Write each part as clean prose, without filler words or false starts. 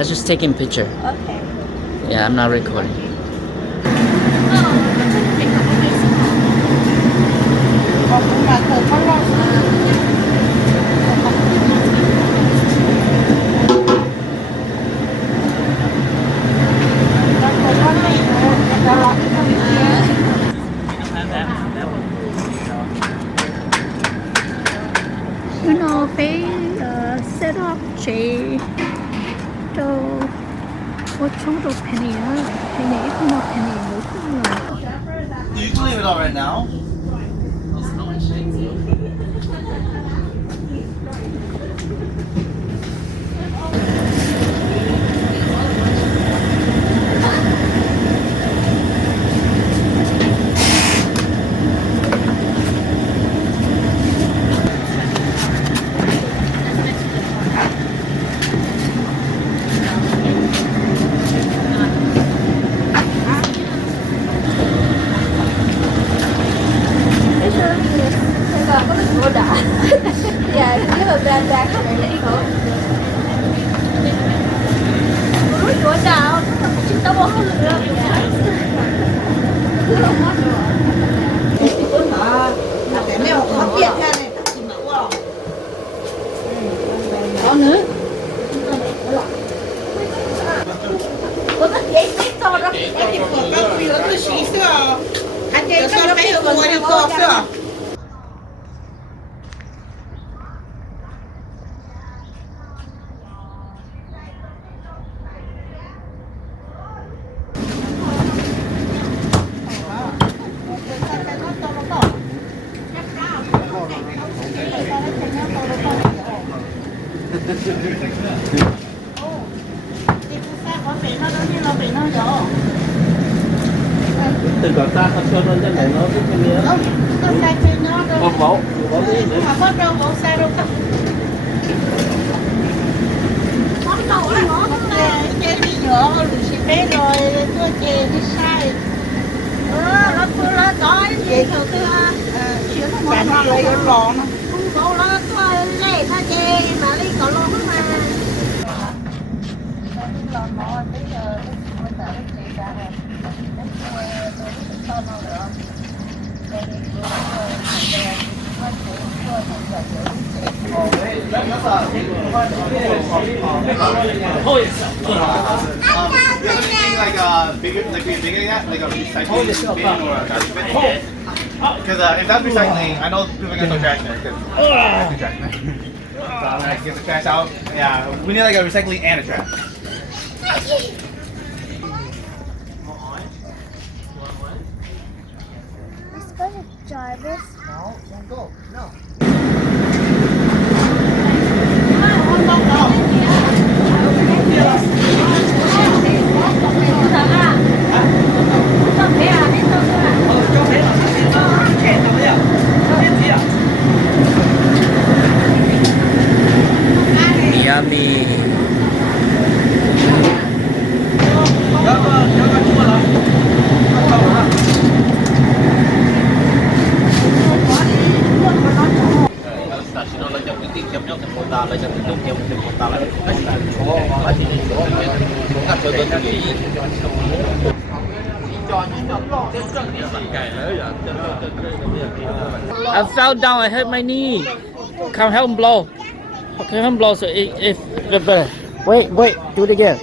I was just taking picture. Okay. Yeah, I'm not recording. You know, phải set up chị cho một số đồ penny á, penny ít một penny một không là. You can leave it on right now. Dạ, nếu mà ra không phải vậy thôi. Ủa, chỗ nào? Chúng ta bỏ không được. Nếu không biết ra này, thì mở qua. Có nữa. Có tất giấy giấy to đó. Em thì của các quý lớn tôi xí xưa. Anh chị có mấy người ngồi đi co xưa. Từ còn ta không cho nên này nó rất là nhớ. Con sai trên nó đâu. Một mẫu đi nữa. Mà có đâu mẫu sai đâu không. Món mẫu là nó chê đi nhỏ rồi xí bé rồi tôi chê đi sai. Nó cứ là đói gì thôi cứ chuyện nó món nó lấy cái lò nó. Không có là tôi lấy nó chê mà lấy có lò không mà. Lò nó bây giờ mình đã chê ra rồi. Like a recycling bin or a garbage bin? Because if that's recycling, I know people are gonna throw trash in it because I trash in it. So I'm gonna get the trash out. Yeah, we need like a recycling and a trash. Let's go to Jarvis. No, don't go. No. Yummy. I fell down. I hurt my knee. Come help him blow. Come help him blow. So if wait, do it again.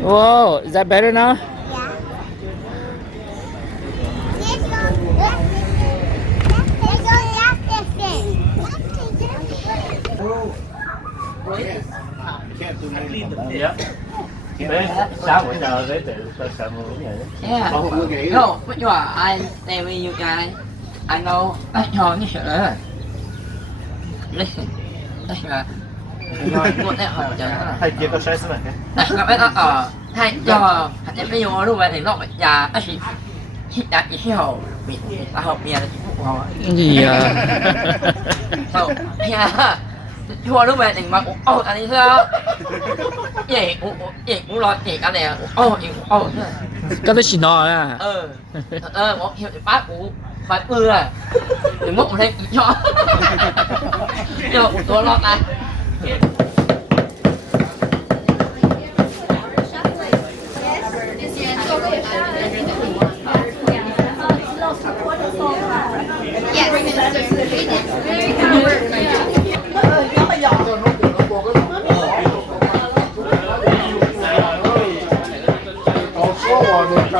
Whoa, is that better now? Đấy, sáng buổi chờ đấy để sợ mưa như vậy. Yeah. No, but you are. I stay with you guys. I know. I know như vậy. Listen. Đây là một cái hộp cho nó. Hay kia có sai mà. Đây là cái hay cho anh em vô luôn vậy thì nó nhà cái gì hít đã chỉ hộp bị ta hộp bia là chỉ phụ họ. Gì à? Hộp bia. Chua lúc vậy thì mà ô anh đi sao? Gì cũng lo gì cái này ô Có thể chỉ nói à? một hiệu thì bác cũng phải mưa à đừng múc một thêm chỉ cho nhưng mà tôi lo này 说我那个，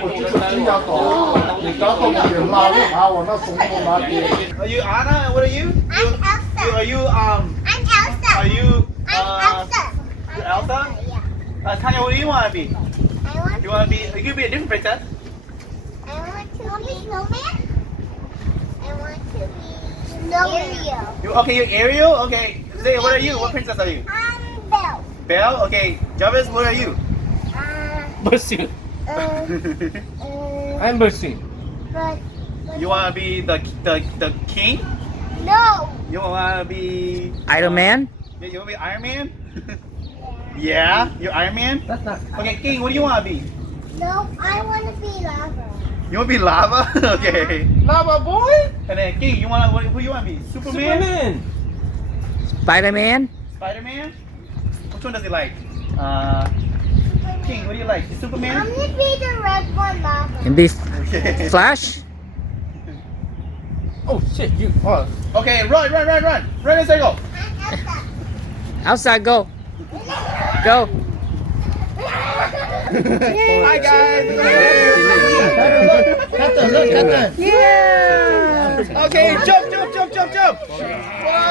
我就是经常搞，你刚到点拉不下我那送我那边。 Are you Anna? What are you? I'm Elsa. Are you I'm Elsa. Are you I'm Elsa. you Elsa? Yeah. Tanya, what do you want to be? I want. You want to be? You could be a different princess. I want to be snowman. I want to be Ariel. Okay, you're Ariel. Okay, Zay, what are you? What princess are you? I'm Belle. Belle. Okay, Jarvis, what are you? Mercy. I'm Mercy. But You want to be the king? no. You want to be Iron Man. Yeah, you want to be Iron Man? Yeah, you're Iron Man. That's not. Okay, King, what do you want to be? No, I want to be lava. You want to be lava? Okay. Lava boy. And then King, you want to? Who you want to be? Superman? Spider-Man. Spider-Man? Which one does he like? King, what do you like? I'm Superman? gonna be the red one, lava. And be Okay. Flash. Oh shit! You. Oh. Okay, run in a circle. I'm Elsa. Outside. Go. Go. Hi guys. Yeah. Okay, jump. Whoa.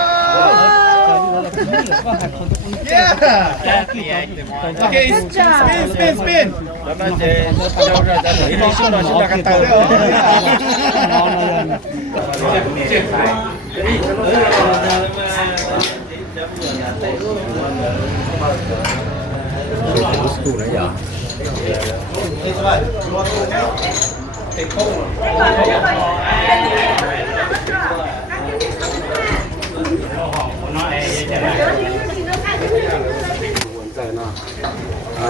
Yeah. Okay, spin.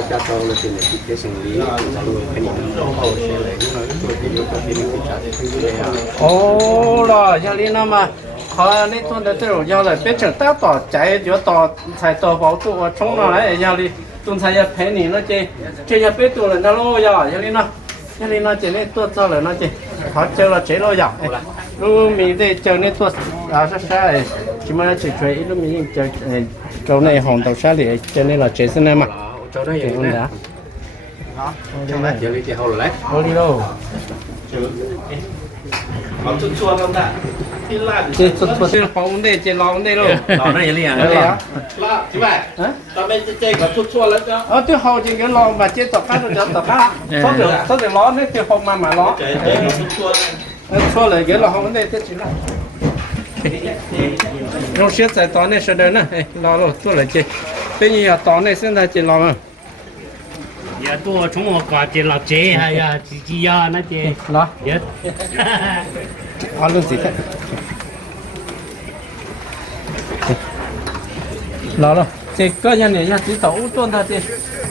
cha tôi là tiền để cái xử lý cho người cái những hậu sẽ lấy nó tôi thì yêu cầu thì mình trả thì không dễ à. Ồ là cho nên mà họ nên tuân theo tiêu cho là biết chừng tác tỏ chạy chỗ tỏ chạy tỏ bảo tụ trong nó lại cho đi tuân theo phải nhìn nó chơi chơi cho biết tụ là nó lo cho nên nó chỉ nên tuân cho là nó chơi họ chơi là chế lo dọc lúc mình đây chơi nên tuân sai chỉ mà chỉ chơi lúc mình chơi câu này hòn tàu sai thì cho nên là chế xin em mà cho nó vậy không đã trong đó giờ đi thì hậu lấy thôi đi đâu Có chút chua không ta? chơi chơi phòng đây chơi lo đây đâu đó nó vậy liền đấy á Là, chú bài. hả Tao bên chơi có chút chua lắm đó. tôi hầu chỉ cái lo mà chơi tập khác rồi tập khác số được lo đấy chơi không mà lo chua lại cái lo không vấn đề thế chỉ là nó siết tại tón này sẽ đến nè lo rồi chua lại chơi bây giờ tón này现在chơi lo mà giờ tôi chúng một quả tiền lọc chế hay là chỉ nó chế lo yes ăn luôn gì thế lo rồi chơi có nhân này chỉ tàu tuôn ta chơi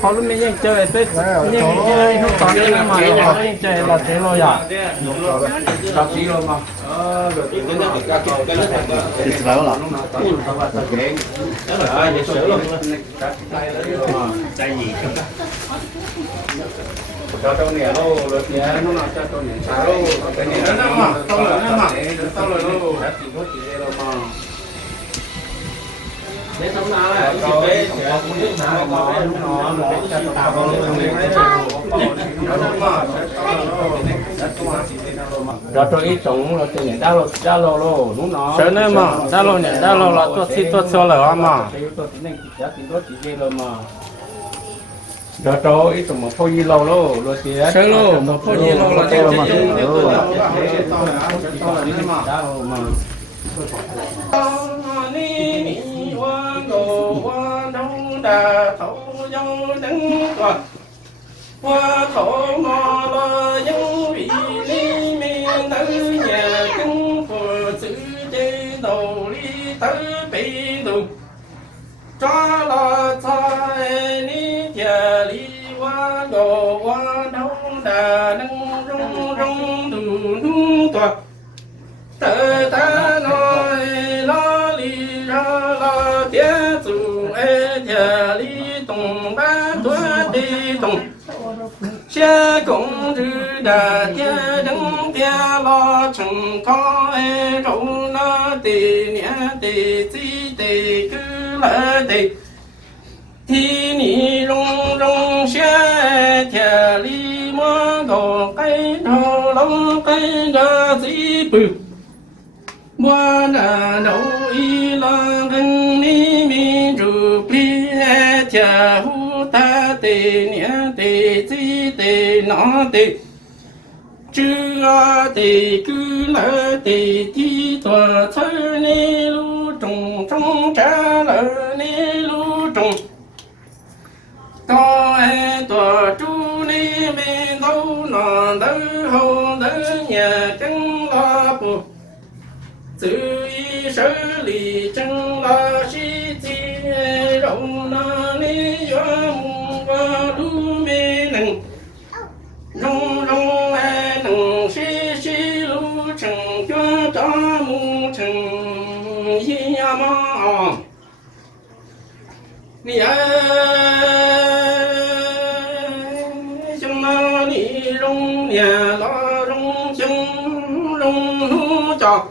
họ lúc mình chơi tới nhưng chơi không tón này mà chơi là chơi lo ya tập gì rồi mà cho trong này lô rồi thì nó là cho trong này xả lô cái này nó mà xong rồi lô đã chỉ có chỉ đây mà để sống nào là có bé sẽ cũng biết nào có bé lúc nó để cho tao có lên rồi tôi ít trồng rồi thì nhận đa lô đúng nó sợ nữa mà đa lô là tôi cho là mà rồi tôi ít trồng một phôi lô rồi thì sợ lô một phôi lô là cái mà hoa thổ mò lo dân vị lý miên tử nhà kinh phù sự chế đầu lý tử bị đủ cho lo cho lý thìa lý hoa gồ hoa đâu đà nâng rung rung đủ đúng toạc tự ta nói lo lý ra lo tía dù ê thìa lý tùng ba tua đi đồng xe cũng rư đà tia đứng tia lo chẳng có ai râu nó tì nhẹ tì chi tì cứ lỡ tì thì nị rong rong xe thia li mơ gò cái thâu lông cái ra dĩ bự mua nà nấu y la gần ni mi ru pi thia hu ta tê nhẹ tê chi tê nó tê chư a tê cứ lỡ tê thi tòa thơ ni lu trùng trong trả lỡ ni lu trùng có ai tòa chú ni mi đâu nọ đỡ hậu đỡ nhà chân lo bù sự y sở lì chân lo si chi rậu na ni yo mu wa lu mi nằng rong rong ai nằng si lu chẳng cho ta mu chẳng yi ma ni rong nhà lo rong chân rong hú trò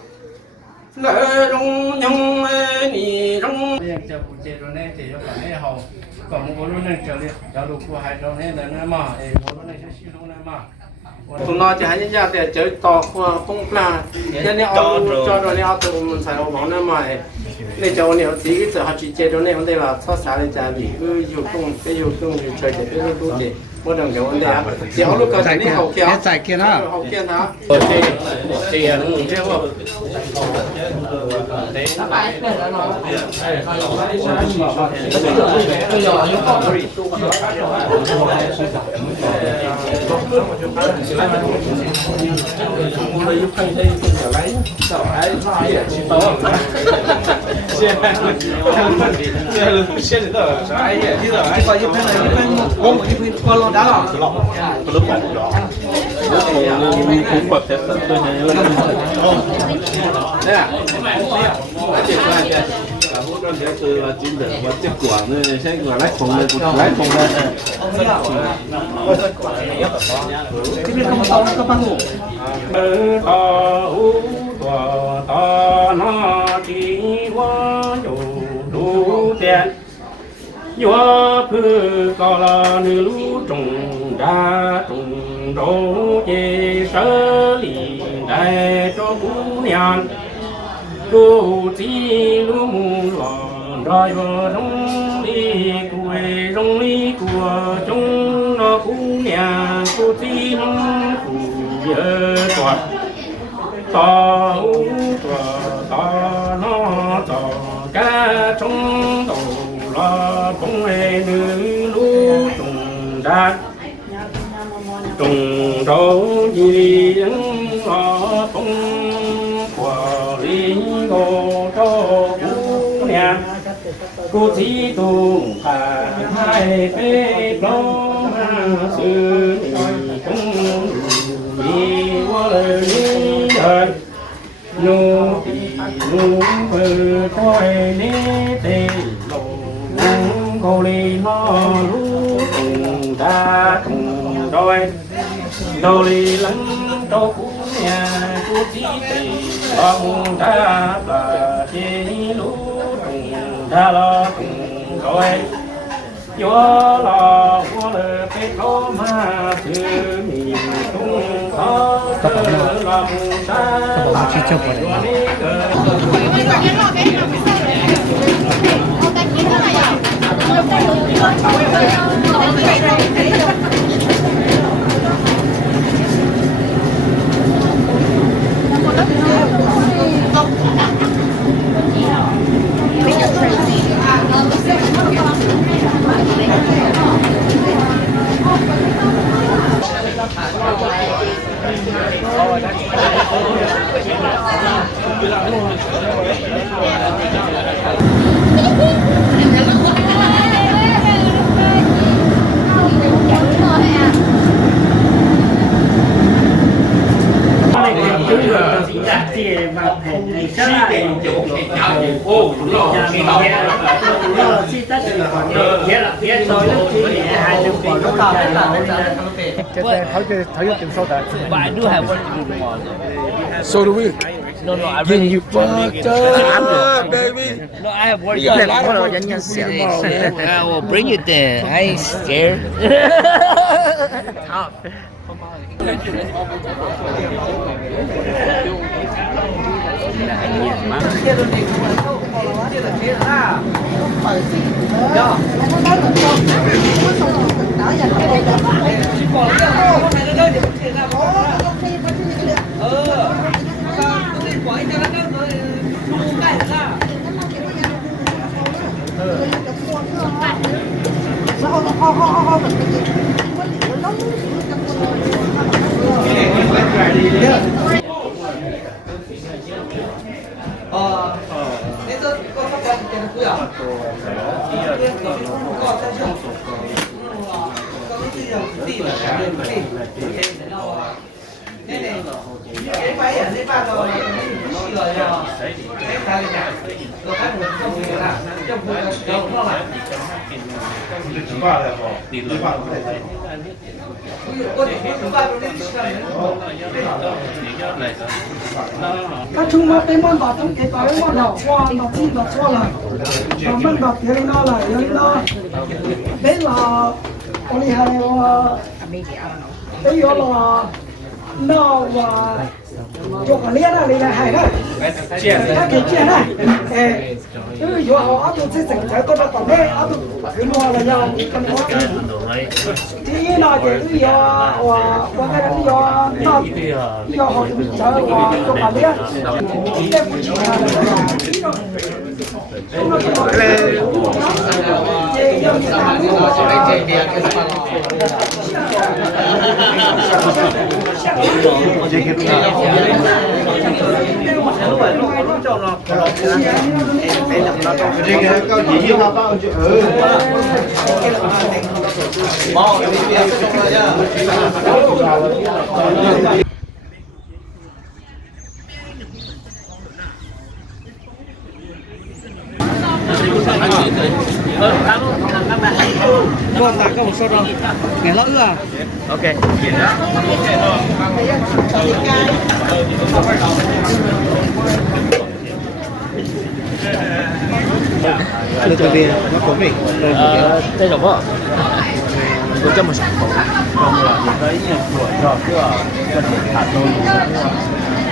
lỡ rong nhông nì rong chờ phụ chế rồi này thì cho cả này hậu còn một lúc này chờ đi chờ lúc của hai trong này là mà một lúc này sẽ xí lúc này mà tụi nó chỉ hay như vậy để chơi tò qua bông pla cho nên cho rồi này tụi mình xài vào món này mà này cho nhiều tí cái giờ họ chỉ chơi rồi này vấn đề là so sánh lại trả bị cứ dùng công chơi để cái lúc gì mỗi lần cái vấn đề à chỉ họ lúc cái này hậu kia giải kia đó hậu kia đó thì nó ngủ theo không cũng bật thế tôi thấy là đấy à hút con bé từ là chín được và tiếp quả nên sẽ quả lách phòng này lách phòng này cái biết không tao nó băng ngủ ta nó chỉ qua dù đủ tiền yo phư có là nữ lũ trùng đa trùng đô chế sơ lì đại cho cú nhàn cô chỉ lũ mù lòn đòi vào rong đi của chúng nó cú nhàn cô chỉ mong cú nhớ toàn ta nó tỏ cá trong đầu lo bông hề nữ lũ trùng đa trùng đâu gì đứng lo bông của lý ngô cho cú nhà cô chỉ tu hà hai phê lo sư cũng đi qua lời đời nô nô bờ thôi nế tê lộ cô li nó lú cùng đa cùng đôi đô li lắng đâu cú nhà cú chỉ tê ông đa là chế lú cùng đa lo cùng đôi yo lo wo le pe lo ma sư mi tung có lo mu sa Hãy subscribe cho kênh Ghiền Mì Gõ để không bỏ lỡ những video hấp dẫn. But I do have work to do tomorrow. So do we. No, I Getting really. you fucked up, baby. No, I have work. We got a lot of work to do for you tomorrow, man. I will bring it then. I ain't scared.他出门被mand把东给把人忘了，哇，老自己搞错了，把mand把别人拿了，有人拿，没拿，我厉害我，没有了，那我。就可怜了，厉害了，他给见了，哎，因为有好阿都在整天都在搞嘞，阿都给我了要跟我第一呢就是要我那个要那要好的比较我就可怜，再不起来Okay. Đây là vợ. Tôi cho một sản phẩm.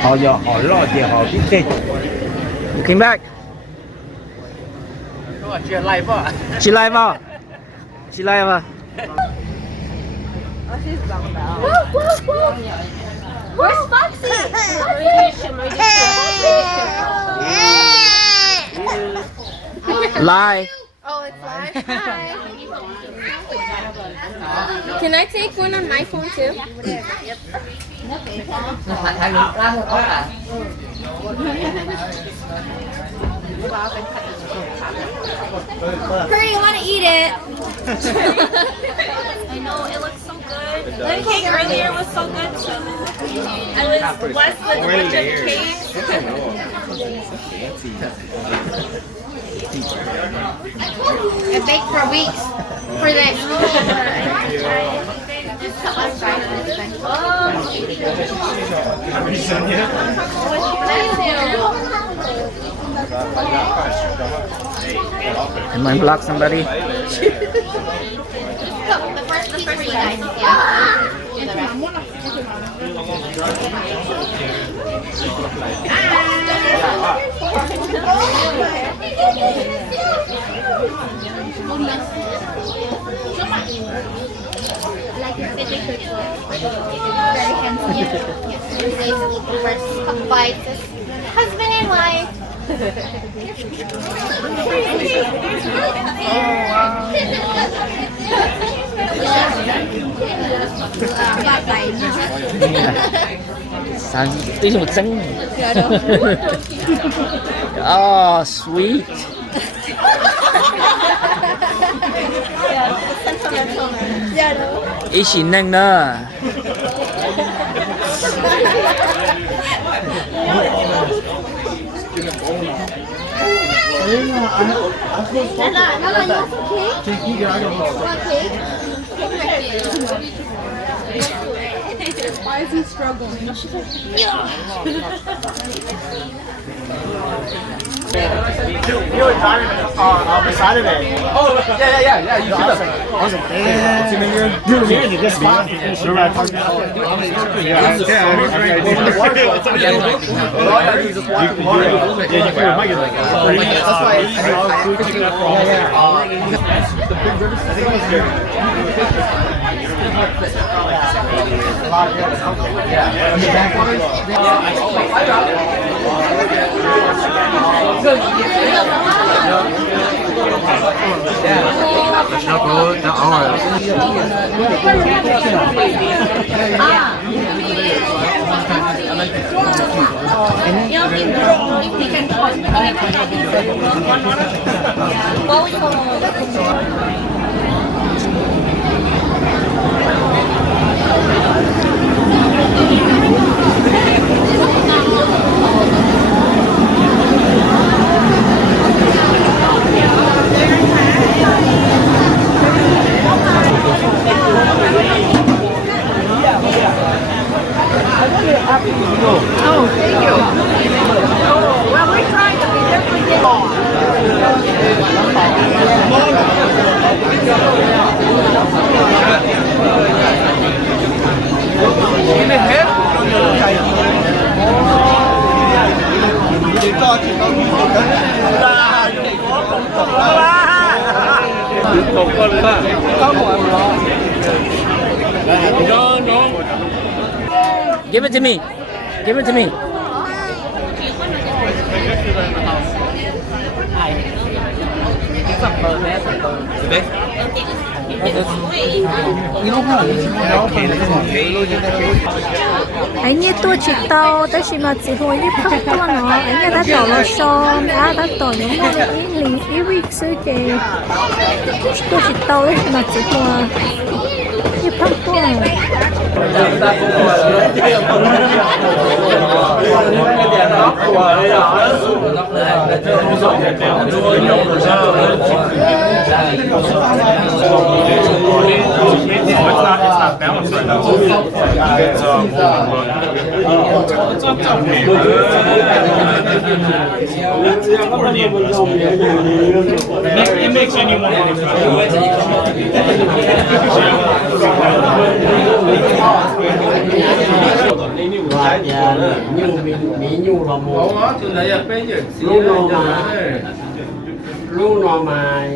Họ giờ họ lo thì họ biết thế. You came back. She live à? She live à? She live à? Where's Foxy? Live. Oh, it's live? Hi. Can I take one on my phone too? Hurry, you want to eat it? I know, it looks so good. The cake earlier was so good too. I was blessed with a bunch of cakes. I baked for weeks for this. Am I block somebody? The first piece for you guys. Yeah. And the rest. Like your signature very handsome. Yes. First couple bites. Husband and wife. Sao tí một trắng. Oh, sweet. Ý xin năng nè. Why is he struggling? You were driving on beside of it. Oh, yeah. You should have. I was like, damn. You're here to this spot. Remember I talked about it? Yeah. Oh, thank you. Oh, well, we're trying to be different. Give it to me. Give it to me. Anh như tôi chỉ tao, tới chỉ mà chỉ hồi như không có nó, anh như đã tỏ lo son, đã tỏ những món ý lì ý vị sư kì, tôi chỉ tao đấy mà chỉ hồi như không có. It's not balanced right now. It makes anyone lúc nào mà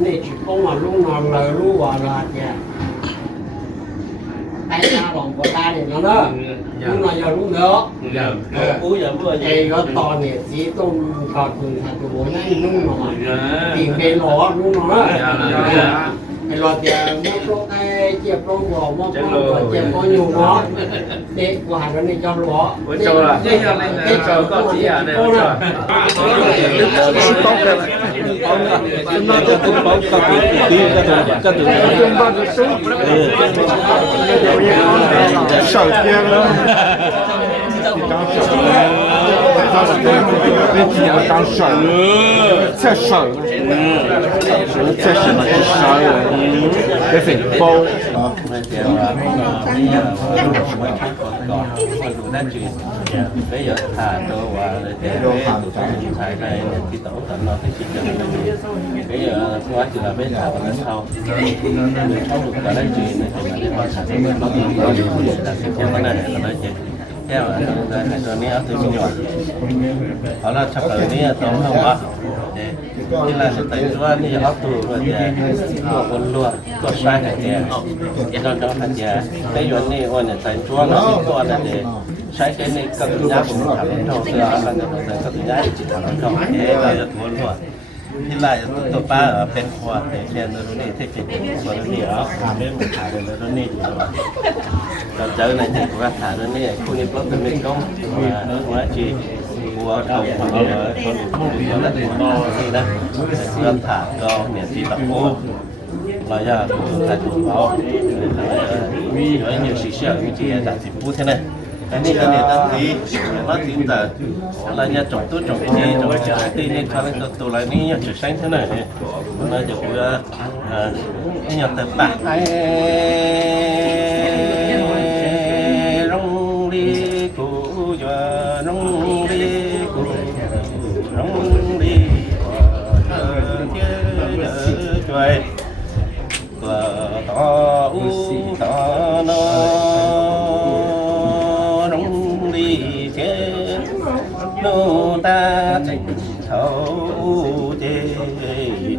này chỉ có mà lúc nào lời lúc vào là tay ta bằng của ta thì nó đó lúc nào giờ lúc nữa thì có to này chỉ tôm thọt từ thằng từ bố này lúc nào mà tìm cái lỗ lúc nào đó cái lỗ thì một cái chiếc lông bò một con chiếc có nhiều nó để qua cái này cho lỗ cái chờ có chỉ à này手边了，当手，再手，再什么是啥呀？得粉包。bây giờ thả cho qua để xài cái thì tổng tận nó cái chuyện bây giờ quá chỉ là bên thả vào lên sau không được cái chuyện này thì mình quan sát cái nó là cái này là nói chuyện theo là cái này từ nhỏ họ là chập tới này tổng không á như là sẽ tới qua thì học tù rồi thì của quân luôn của sai này thì cho thành nhà cái chuyện này ôn là tới chúa nó cũng có để sai cái này các nhà cũng thằng nó thôi là các nhà chỉ thằng nó thôi thế là thua luôn thì lạiตัวป้าเป็นขวดเทียนตัวนี้ที่ติดตัวนี้เหรอไม่หมดขายเลยตัวนี้อยู่แล้วเราเจอในที่ว่าขายตัวนี้คุณนี่ปลดเป็นไม่ก้องว่าจีบัวเอาคนเดียวคนผู้เดียวแล้วถึงนอนสินะเริ่มถ่ายก็เนี่ยที่แบบโอ้เราอยากถ่ายถูกเอามีอยู่nhiều sự sợ như chị đã chỉ phút thế này cái này thì nó tin là nhà trồng tôi trồng cái gì trồng cái cây này khá là tôi lại ní nhà chuyển xanh thế này nó được nhà tập bạc rong đi cụ và rong đi cụ rong đi chơi và to to nó rong đi chơi nô ta thành thấu chê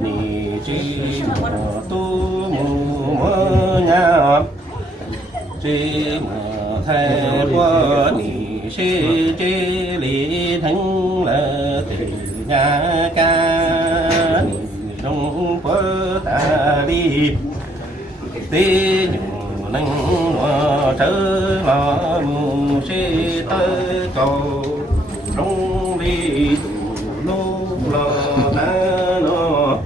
ni chi mùa tu mùa nhà chi mùa thay qua ni xê chê lý thánh là từ nhà ca ni trong phớ ta đi tê nhủ nâng hoa trở lo mù xê tơ cầu rong đi tù lô lo na nó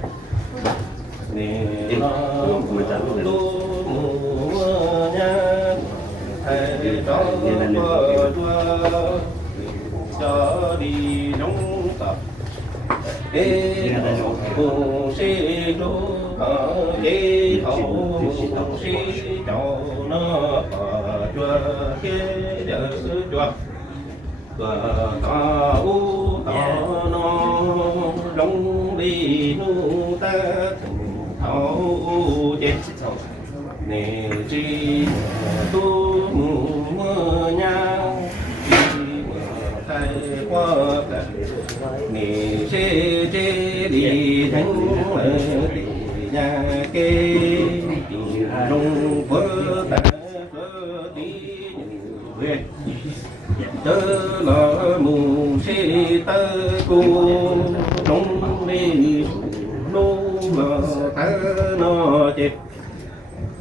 nè lo mùa lô mùa nha thầy đó mùa chua cho đi nông tập cái hồ xê lô cái hồ xê cho nó chua cái giờ chua ta u ta nó đông đi nu ta thấu chết nè chi tu mưa nha thay qua cả nè chê chê đi thánh đi nhà kê đông vỡ ta vỡ đi về tơ lỡ mù xê tơ cô đông đi nô mờ tơ nó chết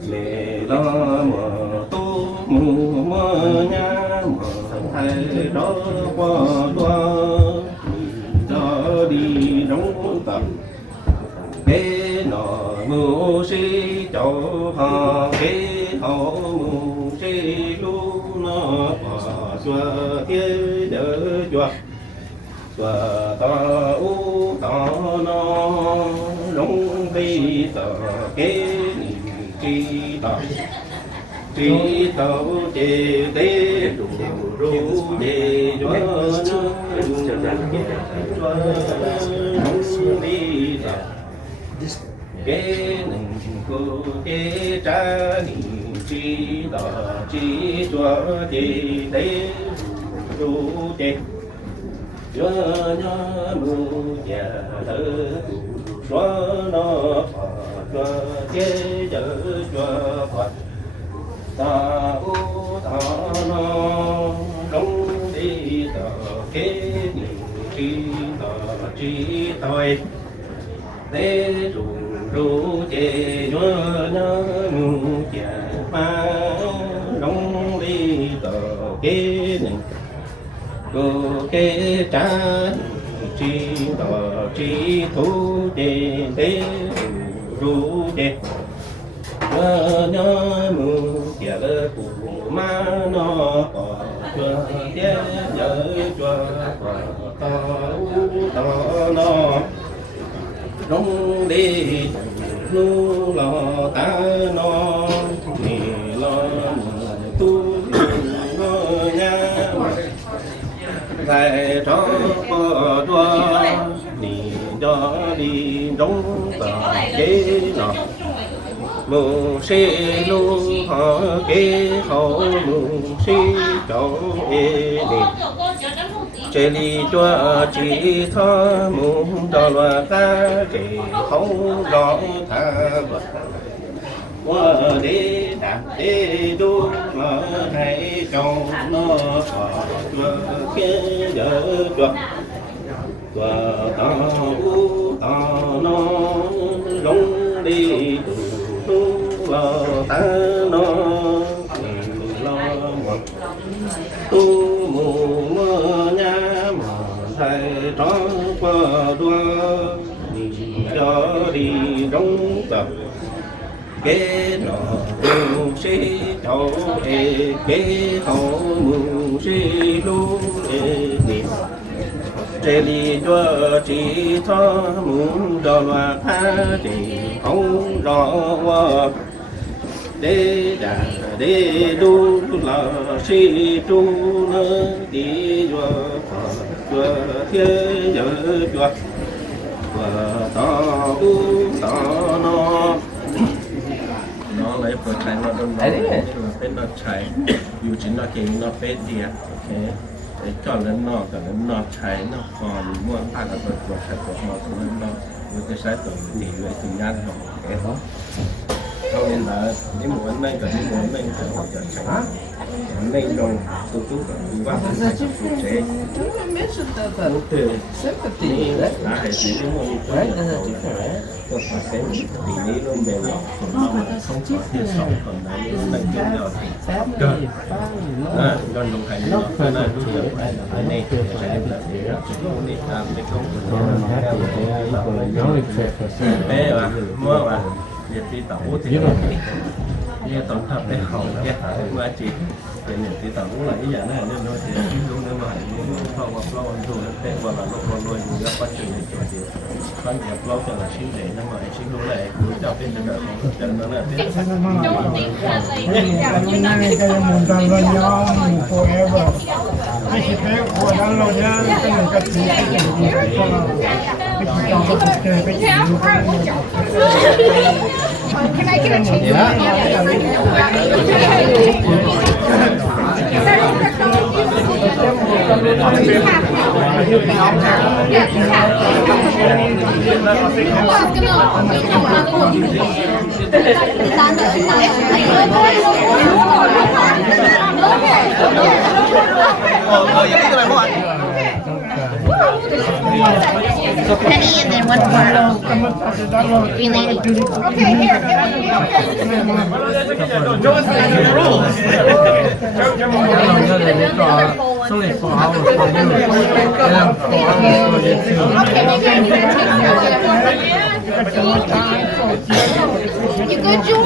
lệ lo mờ tô mù mơ nha mờ thay đó qua đoa cho đi đóng tập cái nọ mù xê cho họ cái họ mù xê lu nó chùa kia đỡ chùa chùa ta u ta nó đông đi tờ kế chi tờ chi tàu chê tế đủ ru chê chùa nó đông đi tờ kế nâng cô kế trả chi tờ chi chùa chê tế ru chê chùa nhớ mù nhà thơ xóa nó chùa chê chợ chùa phật ta u ta nó đông đi tờ kế chi tờ chi tội tế ru chê chùa nhớ mù nhà ma đông đi tờ kế cô kế trả chi tờ chi thu chê tế ru chê nhớ mù chè lơ cụ ma nó chùa chê nhớ chùa to nó rong đi nu lo ta nó ni lo tu nó nha thầy cho bờ đua đi cho đi rong tờ kế nọ mù xê lu họ kế họ mù xê cho ê đi chê li cho chỉ thơ mù cho loa ca chỉ không rõ tha vật qua đi đạt đi đu mà thấy trong nó phở chua kia giờ chua chua ta u ta nó lông đi tu lo ta nó lo một tu mù mơ nha mà thầy cho qua đua đi cho đi đóng tập cái nọ sĩ châu ê kế hậu mù sĩ lu ê niệm chế lý cho chỉ thọ muốn đo và tha chỉ không rõ wa đế đà đế đu là sĩ tu nơ đi cho cho thiên giờ cho và ta u ta nó lấy phần trái nó đông nóเป็นnó tráiอยู่chính nó kinh nó phết đi ok để cho nó trái nó còn mua ăn làตัวtrái của họ tụi nó cái trái tụi thì về từng nhà họ cái đó cho nên là những muốn này cần những muốn này phải hỗ trợ tránh nên đồng tôi cũng cần quan tâm đến sự chế từ thì đã hay chỉ những môn đấy tôi phải xem thì ní luôn đều là không chết thì sống còn đấy này kia rồi gần đồng hành nó phải là chủ yếu là này sẽ là để làm để công bé mà mua mà việc đi tàu thì như tổng hợp để học cái mà chỉ về những cái tàu cũng là như vậy này nên nó thì đúng nên mà không có lâu anh thôi để vào là lúc còn nuôi người ta bắt chừng cho thì con đẹp lâu cho là xin để nó mà xin lúc này cũng chào bên được không cho nó là biết Can I get a change? Penny and then one more related. Okay, here. You good, Jewel?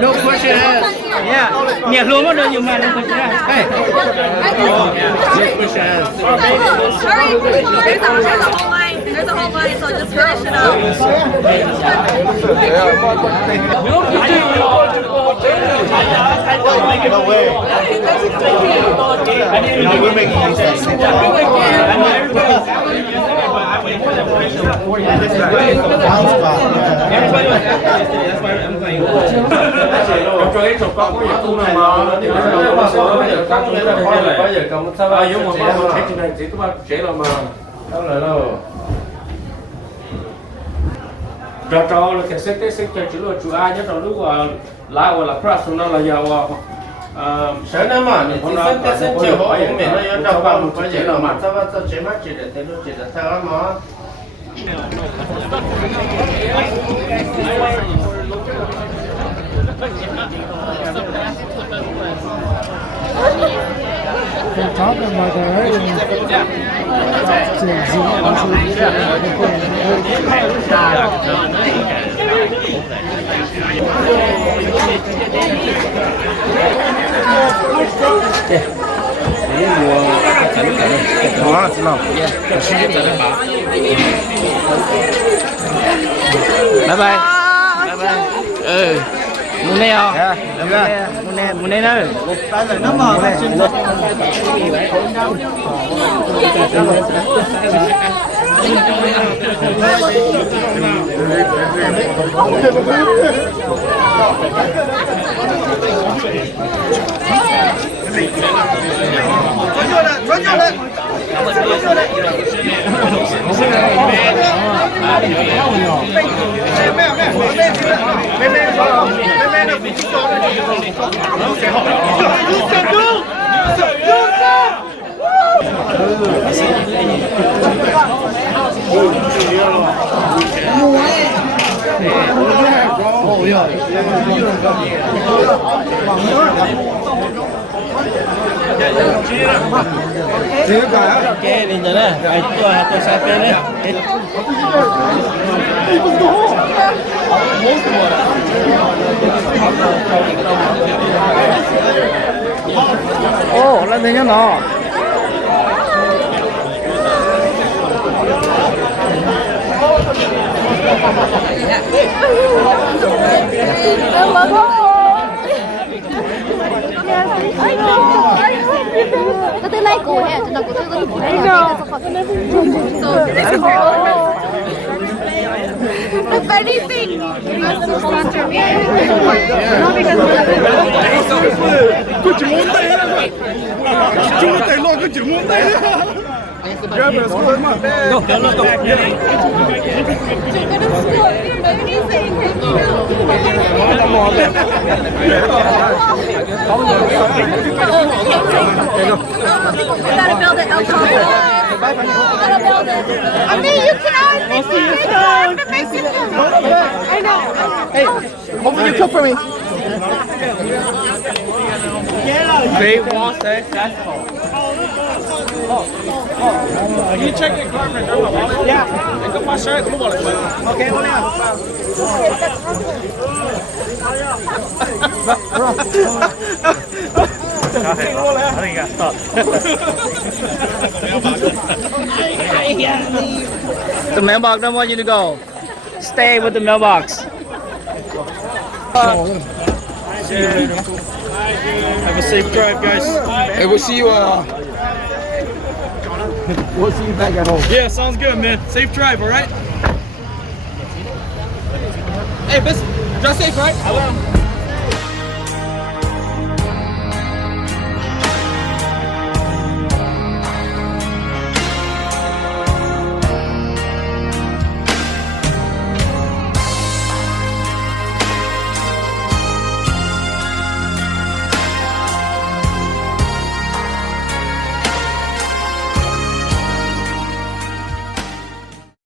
No question asked. Yeah. Nhiệt luôn mất đâu nhưng mà no question asked. Hey. No question asked. There's a whole line. There's a whole line, so just finish it up. No way. No, we're making mistakes. cho ít chục con có việc tu này mà bây giờ các chúng ta bây giờ cầm sao bao nhiêu một cái chuyện này chỉ có bao chế là mà đâu là đâu trò là cái sẽ cho chữ là chữ A nhất là lúc là là plus nó là giàu sáng nay mà mình sẽ chiều hỏi mình nó đâu bằng cái gì là mà sao chế mắt chỉ để nó chỉ là sao mà talking about that earlier. Bye bye. Bye bye. Muốn này không? Muốn này nữa. Nó mò này. Chuẩn vô đây. Oke, ini jalan. Itu atau siapa ni? Oh, là thế nhá nó. Có tới lấy cổ hè, chúng ta có tới cổ hè. The funny thing, gotta build it, El Congo. Gotta build it. I mean, you cannot fix it. I know. Hey, hopefully you cook for me. Great Wall Street Festival. You check the carpet. Yeah. Cái phát xe của bọn lại. Ok, con nè. The mailbox don't want you to go. Stay with the mailbox. Have a safe drive, guys. Hey, we'll see you. We'll see you back at home. Yeah, sounds good, man. Safe drive, all right? Hey, drive safe, right? I will.